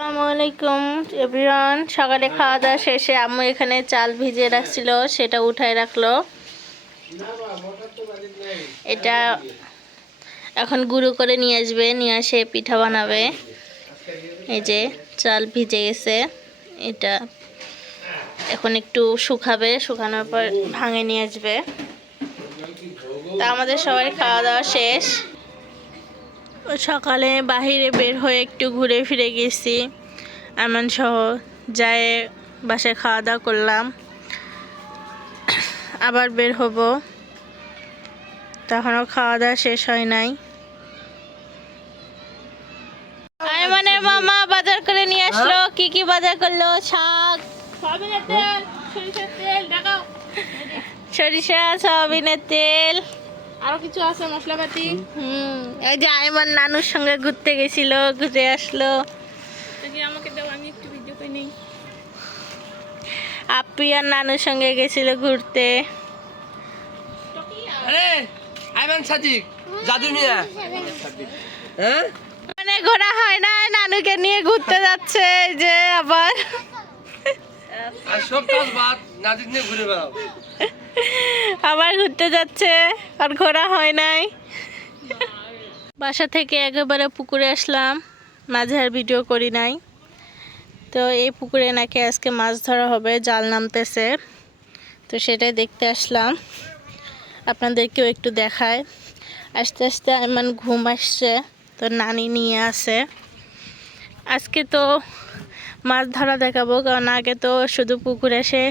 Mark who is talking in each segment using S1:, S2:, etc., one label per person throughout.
S1: আসসালামু আলাইকুম, এভরিওয়ান। সকালে খাওয়া দাওয়া শেষে আম্মু এখানে চাল ভিজিয়ে রাখছিল, সেটা উঠায় রাখল। এটা এখন গুঁড়ো করে নিয়ে আসবে, নিয়ে আসে পিঠা বানাবে। এই যে চাল ভিজে গেছে, এটা এখন একটু শুকাবে, শুকানোর পর ভাঙে নিয়ে আসবে। তা আমাদের সবাই খাওয়া দাওয়া শেষ। সকালে বাহিরে বের হয়ে একটু ঘুরে ফিরে গেছি। এমন সহ যায় বাসায় খাওয়া দাওয়া করলাম। আবার বের হব। তখনও খাওয়া দাওয়া শেষ হয় নাই। মানে মামা বাজার করে নিয়ে আসলো। কি কি বাজার করল? শাক। সরিষার তেল সরিষা সয়াবিনের তেল।
S2: আরও কিছু আছে মশলাপাতি?
S1: হুম। এই যে আইমান নানুর সঙ্গে ঘুরতে গেছিল ঘুরে আসলো।
S2: আমাকে দাও আমি একটু ভিডিও করে নেই।
S1: আপি আর নানুর সঙ্গে গেছিল ঘুরতে।
S3: আরে আইমান সাদিক জাদু মিয়া। হ্যাঁ?
S1: মানে ঘোরা হয় না নানুকে নিয়ে ঘুরতে যাচ্ছে এই যে আবার।
S3: আর সব কাজ বাদ নাদিক নিয়ে ঘুরে বেড়াও।
S1: আবার ঘুরতে যাচ্ছে, আর ঘোরা হয় নাই। বাসা থেকে একেবারে পুকুরে আসলাম, মাঝে আর ভিডিও করি নাই। তো এই পুকুরে নাকি আজকে মাছ ধরা হবে, জাল নামতেছে। তো সেটাই দেখতে আসলাম। আপনাদেরকেও একটু দেখায় আস্তে আস্তে এমন ঘুম আসছে, তো নানি নিয়ে আসে আজকে তো মাছ ধরা দেখাবো, কারণ আগে তো শুধু পুকুর এসে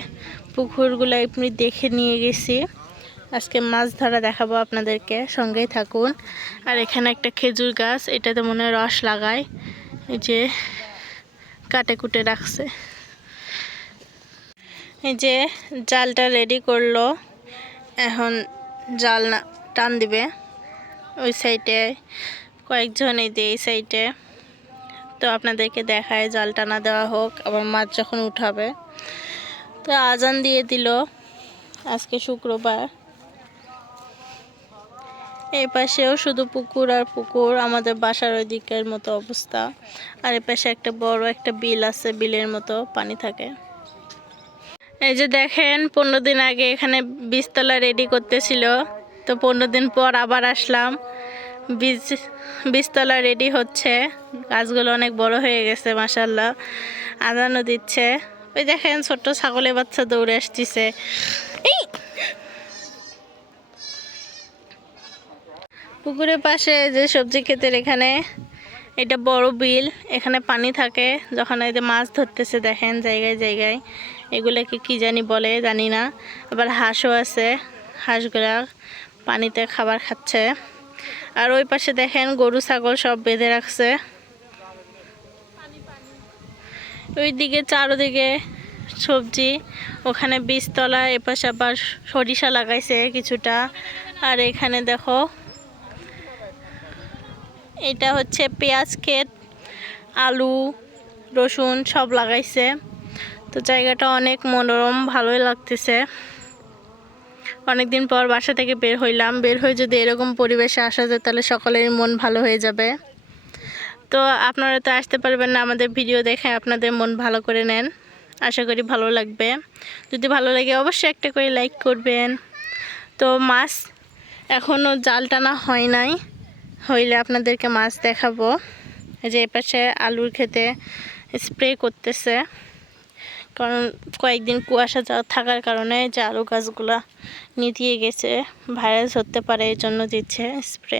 S1: পুকুরগুলো এমনি দেখে নিয়ে গেছি। আজকে মাছ ধরা দেখাবো আপনাদেরকে, সঙ্গেই থাকুন। আর এখানে একটা খেজুর গাছ, এটাতে মনে রস লাগায়। এই যে কাটে কুটে রাখছে। এই যে জালটা রেডি করল। এখন জাল না, টান দিবে। ওই সাইডে কয়েকজন এই যে এই সাইডে তো আপনাদেরকে দেখায়, জাল টানা দেওয়া হোক, আবার মাছ যখন উঠাবে। তো আজান দিয়ে দিল আজকে শুক্রবার। এই পাশেও শুধু পুকুর আর পুকুর, আমাদের বাসার ওই দিকের মতো অবস্থা। আর এই পাশে একটা বড় একটা বিল আছে, বিলের মতো পানি থাকে। এই যে দেখেন, পনেরো দিন আগে এখানে বীজতলা রেডি করতেছিল। তো পনেরো দিন পর আবার আসলাম। বীজ, বীজতলা রেডি হচ্ছে। গাছগুলো অনেক বড় হয়ে গেছে মাসাল্লাহ আদানও দিচ্ছে। ওই দেখেন ছোট্ট ছাগলের বাচ্চা দৌড়ে আসতেছে। পুকুরের পাশে যে সবজি ক্ষেতের এখানে, এটা বড় বিল, এখানে পানি থাকে, যখন এই যে মাছ ধরতেছে দেখেন জায়গায় জায়গায়, এগুলোকে কি জানি বলে জানি না, আবার হাঁসও আছে, হাঁসগুলা পানিতে খাবার খাচ্ছে। আর ওই পাশে দেখেন গরু, ছাগল সব বেঁধে রাখছে। ওই দিকে চারোদিকে সবজি, ওখানে বীজতলা, এপাশ আবার সরিষা লাগাইছে কিছুটা। আর এখানে দেখো, এটা হচ্ছে পেঁয়াজ ক্ষেত, আলু, রসুন সব লাগাইছে। তো জায়গাটা অনেক মনোরম, ভালোই লাগতেছে। অনেকদিন পর বাসা থেকে বের হইলাম। বের হয়ে যদি এরকম পরিবেশে আসা যায়, তাহলে সকলের মন ভালো হয়ে যাবে। তো আপনারা তো আসতে পারবেন না আমাদের ভিডিও দেখে, আপনাদের মন ভালো করে নেন। আশা করি ভালো লাগবে। যদি ভালো লাগে অবশ্যই একটা করে লাইক করবেন। তো মাছ এখনও জাল টানা হয় নাই। হইলে আপনাদেরকে মাছ দেখাবো। যে এপাশে আলুর খেতে স্প্রে করতেছে। কারণ কয়েকদিন কুয়াশা থাকার কারণে যে আলু গাছগুলো নিতিয়ে গেছে ভাইরাস হতে পারে, এই জন্য দিচ্ছে spray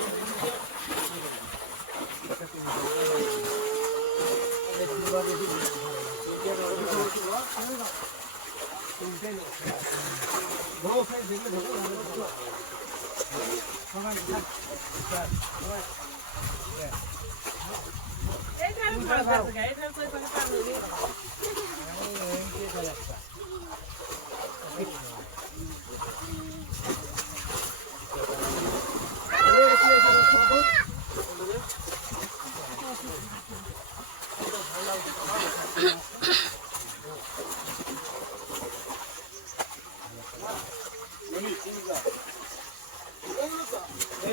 S3: 这一摊放它是
S1: 这一摊，这一摊放的是你。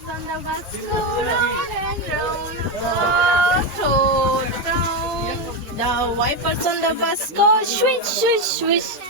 S1: wheels on the bus go round and round, oh, the down. The wipers on the bus go swish, swish, swish.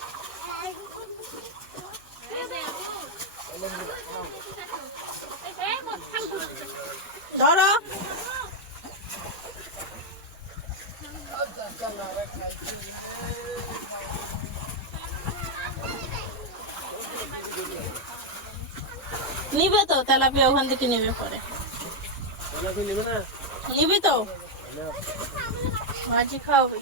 S1: ধরো। নিবে তো তেলাপিয়া ওখান থেকে নেবে পরে। নিবি তো? মাঝি খাওয়াবে।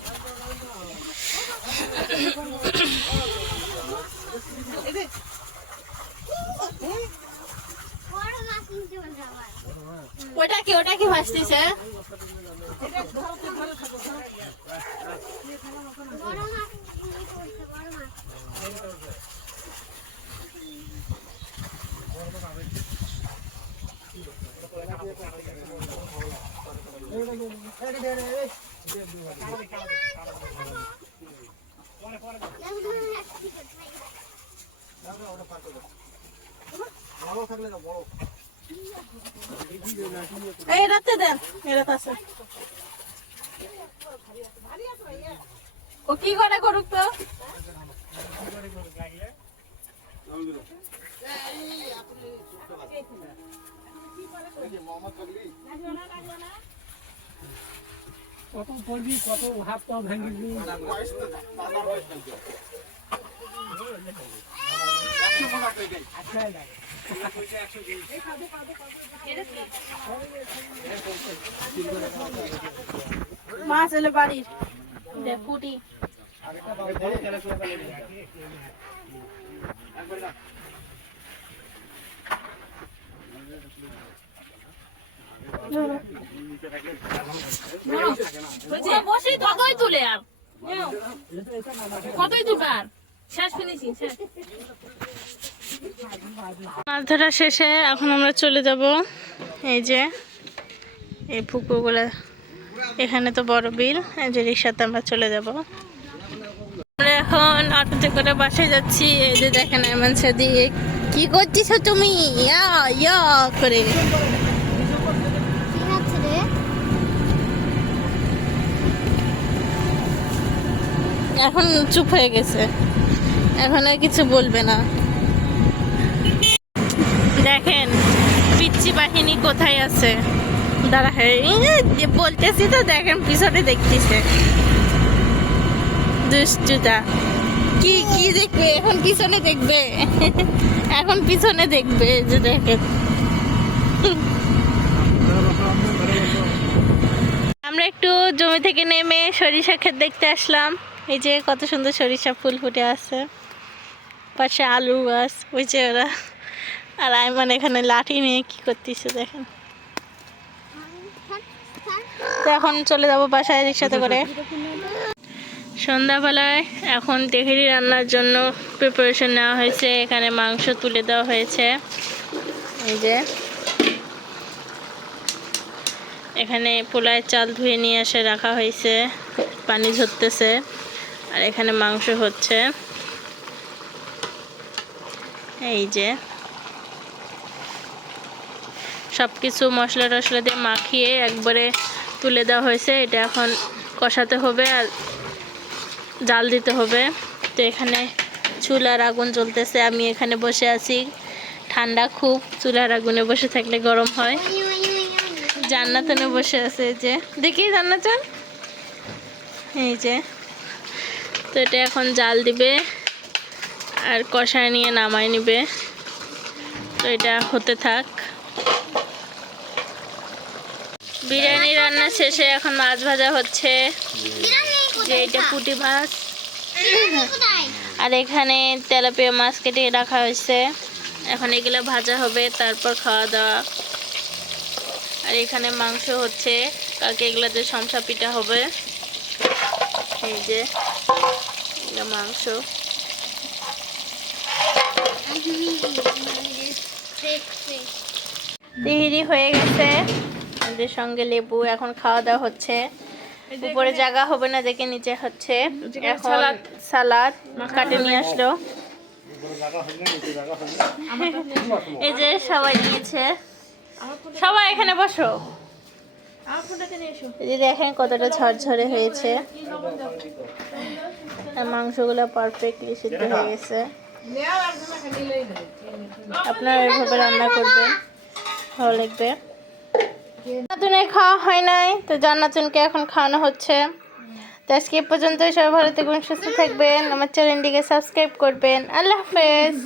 S1: কি ওটা কি ভাসতেছে এই ও কি করে করুক তো?
S4: কত পড়বি কত হাত পা ভাঙবি
S1: মাছ এলে বাড়ির। ফুটি।
S2: বসে কতই তুলে আর? কতই তুলবার শেষ ফিনিশিং শেষ।
S1: মাছ ধরা শেষে এখন আমরা চলে যাব। এই যে এই পুকুরগুলো এখানে তো বড় বিল এই যে রিক্সাতে আমরা চলে যাব। আমরা এখন অটোতে করে বাসে যাচ্ছি এই যে দেখেন এমন দিয়ে কি করছিস তুমি? ইয়া ইয়া করে। এখন চুপ হয়ে গেছে। এখন আর কিছু বলবে না দেখেন বাহিনী কোথায় আছে? দাঁড়া বলতেছি তো, দেখেন, পিছনে দেখতেছে। দুষ্টুটা। কি কি দেখবে? এখন পিছনে দেখবে? এখন পিছনে দেখবে যে দেখেন। আমরা একটু জমি থেকে নেমে সরিষা ক্ষেত দেখতে আসলাম। এই যে কত সুন্দর সরিষা ফুল ফুটে আছে। পাশে আলু গাছ, ওই যে ওরা। আর আইমান এখানে লাঠি নিয়ে কি করতেছে দেখেন। এখন চলে যাব বাসায় রিক্সাতে করে। সন্ধ্যাবেলায় এখন তেহেরি রান্নার জন্য প্রিপারেশন নেওয়া হয়েছে, এখানে মাংস তুলে দেওয়া হয়েছে। এই যে। এখানে পোলায় চাল ধুয়ে নিয়ে এসে রাখা হয়েছে, পানি ঝরতেছে, আর এখানে মাংস হচ্ছে। এই যে। সব কিছু মশলা টশলা দিয়ে মাখিয়ে একবারে তুলে দেওয়া হয়েছে। এটা এখন কষাতে হবে আর জাল দিতে হবে। তো এখানে চুলার আগুন চলতেছে আমি এখানে বসে আছি। ঠান্ডা খুব। চুলার আগুনে বসে থাকলে গরম হয়। জান্নাতনে বসে আছে যে। দেখি জান্নাতন। এই যে। তো এটা এখন জাল দিবে আর কষায় নিয়ে নামাই নিবে। তো এটা হতে থাক। বিরিয়ানি রান্না শেষে এখন মাছ ভাজা হচ্ছে। যে এটা পুঁটি মাছ। আর এখানে তেলাপিয়া মাছ কেটে রাখা হয়েছে। এখন এগুলো ভাজা হবে, তারপর খাওয়া দাওয়া। আর এখানে মাংস হচ্ছে, কালকে এগুলাতে সমসা পিঠা হবে। এই যে মাংস। তিহিরি হয়ে গেছে। ওদের সঙ্গে লেবু এখন খাওয়া দাওয়া হচ্ছে। উপরে জায়গা হবে না দেখে নিচে হচ্ছে। এখন সালাদ। কাটে নিয়ে আসলো। এই যে সবাই নিয়েছে সবাই এখানে বসো। এই দেখেন কতটা ঝরঝরে হয়েছে। মাংসগুলো পারফেক্টলি সিদ্ধ হয়ে গেছে। আপনারা এভাবে রান্না করবেন ভালো লাগবে। জান্নাতুনের খাওয়া হয় নাই, তো জান্নাতুনকে এখন খাওয়ানো হচ্ছে। তো আজকে এ পর্যন্তই, সবাই ভালো থাকবেন, সুস্থ থাকবেন। আমার চ্যানেলটিকে সাবস্ক্রাইব করবেন। আল্লাহ হাফেজ।